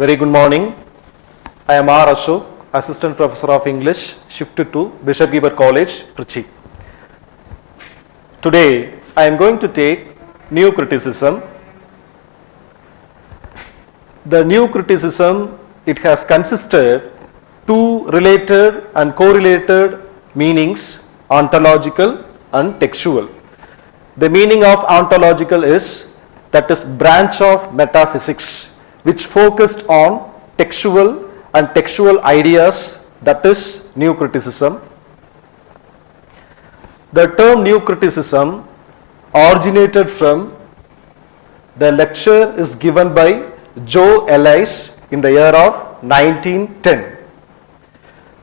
Very good morning. I am R.Ashok, Assistant Professor of English, Shift 2, Bishop Gibbard College, Trichy. Today, I am going to take new criticism. The new criticism, it has consisted two related and correlated meanings, ontological and textual. The meaning of ontological is that is branch of metaphysics which focused on textual and textual ideas, that is new criticism. The term new criticism originated from the lecture is given by Joe Ellis in the year of 1910.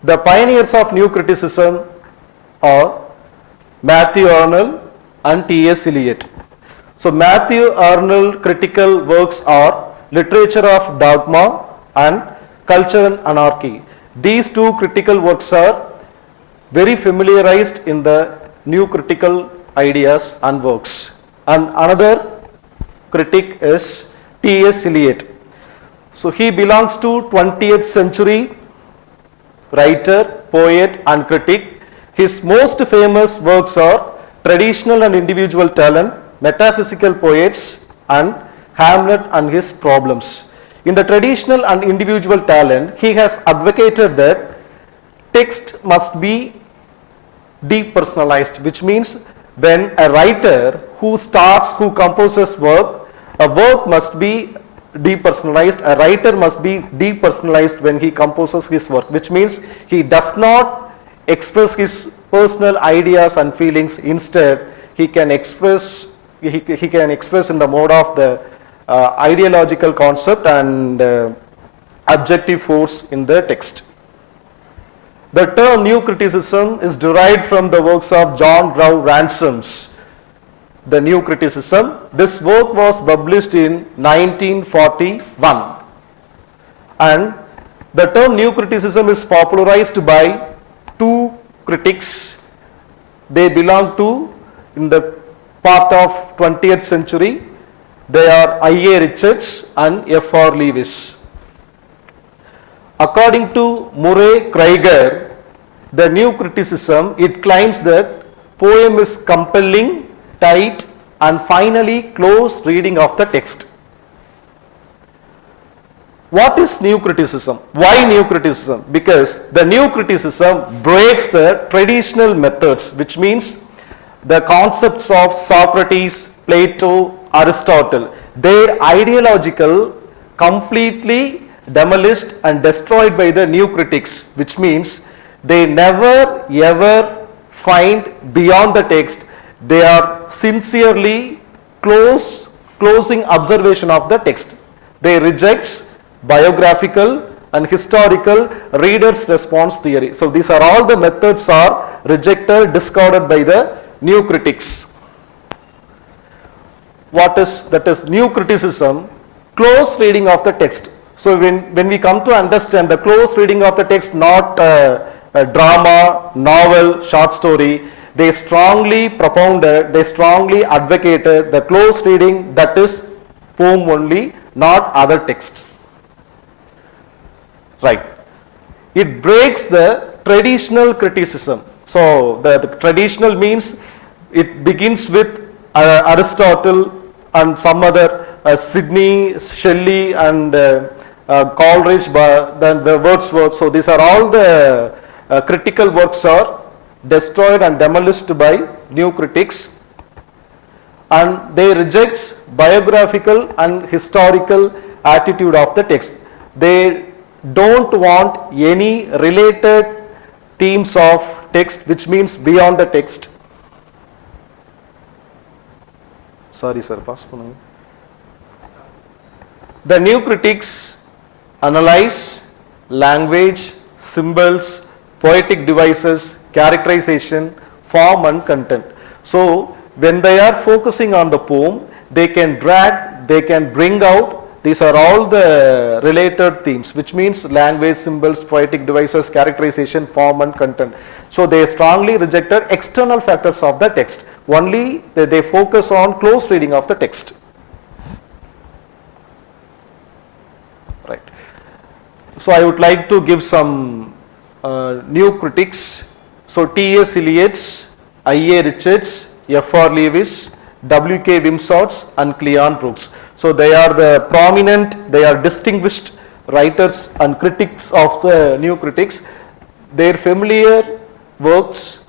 The pioneers of new criticism are Matthew Arnold and T.S. Eliot. So Matthew Arnold critical works are Literature of Dogma and Culture and Anarchy. These two critical works are very familiarized in the new critical ideas and works. And another critic is T.S. Eliot. So he belongs to 20th century writer, poet and critic. His most famous works are Traditional and Individual Talent, Metaphysical Poets and Hamlet and His Problems. In the Traditional and Individual Talent, he has advocated that text must be depersonalized, which means when a writer who composes work, a work must be depersonalized, a writer must be depersonalized when he composes his work, which means he does not express his personal ideas and feelings. Instead, he can express in the mode of the ideological concept and objective force in the text. The term new criticism is derived from the works of John Grau Ransom's The New Criticism. This work was published in 1941. And the term new criticism is popularized by two critics. They belong to in the part of 20th century. They are I.A. Richards and F.R. Lewis. According to Murray Krieger, the new criticism, it claims that poem is compelling, tight and finally close reading of the text. What is new criticism? Why new criticism? Because the new criticism breaks the traditional methods, which means the concepts of Socrates, Plato, Aristotle. Their ideological completely demolished and destroyed by the new critics, which means they never ever find beyond the text. They are sincerely closing observation of the text. They reject biographical and historical reader's response theory. So these are all the methods are rejected, discarded by the new critics. What is that is new criticism? Close reading of the text. So when we come to understand the close reading of the text, not a drama, novel, short story, they strongly propounded, they strongly advocated the close reading, that is poem only, not other texts. Right. It breaks the traditional criticism. So the traditional means it begins with Aristotle and some other Sidney, Shelley and Coleridge, then the Wordsworth. So these are all the critical works are destroyed and demolished by new critics, and they reject biographical and historical attitude of the text. They don't want any related themes of text, which means beyond the text. Sorry sir, pass panunga. The new critics analyze language, symbols, poetic devices, characterization, form and content. So when they are focusing on the poem, they can drag, they can bring out, these are all the related themes, which means language, symbols, poetic devices, characterization, form and content. So they strongly rejected external factors of the text. Only they focus on close reading of the text. Right. So I would like to give some new critics. So T.S. Eliot's, I.A. Richards, F.R. Lewis, W.K. Wimsot's and Cleon Brooks. So they are the prominent, they are distinguished writers and critics of the new critics. Their familiar works,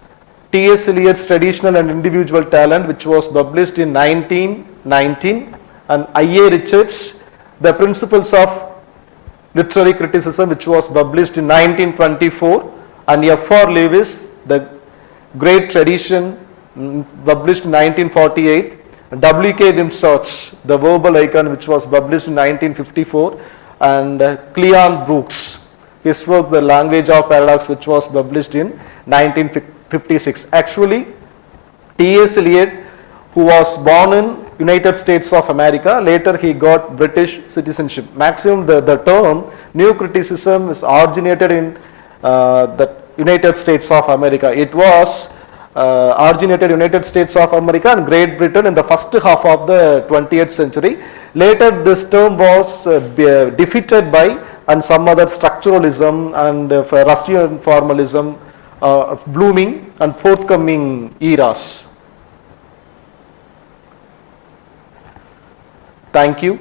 T.S. Eliot's Traditional and Individual Talent, which was published in 1919, and I.A. Richards, The Principles of Literary Criticism, which was published in 1924, and F.R. Lewis, The Great Tradition, published in 1948, W.K. Wimsot's The Verbal Icon, which was published in 1954, and Cleon Brooks, his work The Language of Paradox, which was published in 1956. Actually, T.S. Eliot, who was born in United States of America, later he got British citizenship. Maximum the term new criticism is originated in the United States of America. It was originated in United States of America and Great Britain in the first half of the 20th century. Later this term was defeated by and some other structuralism and Russian formalism blooming and forthcoming eras. Thank you.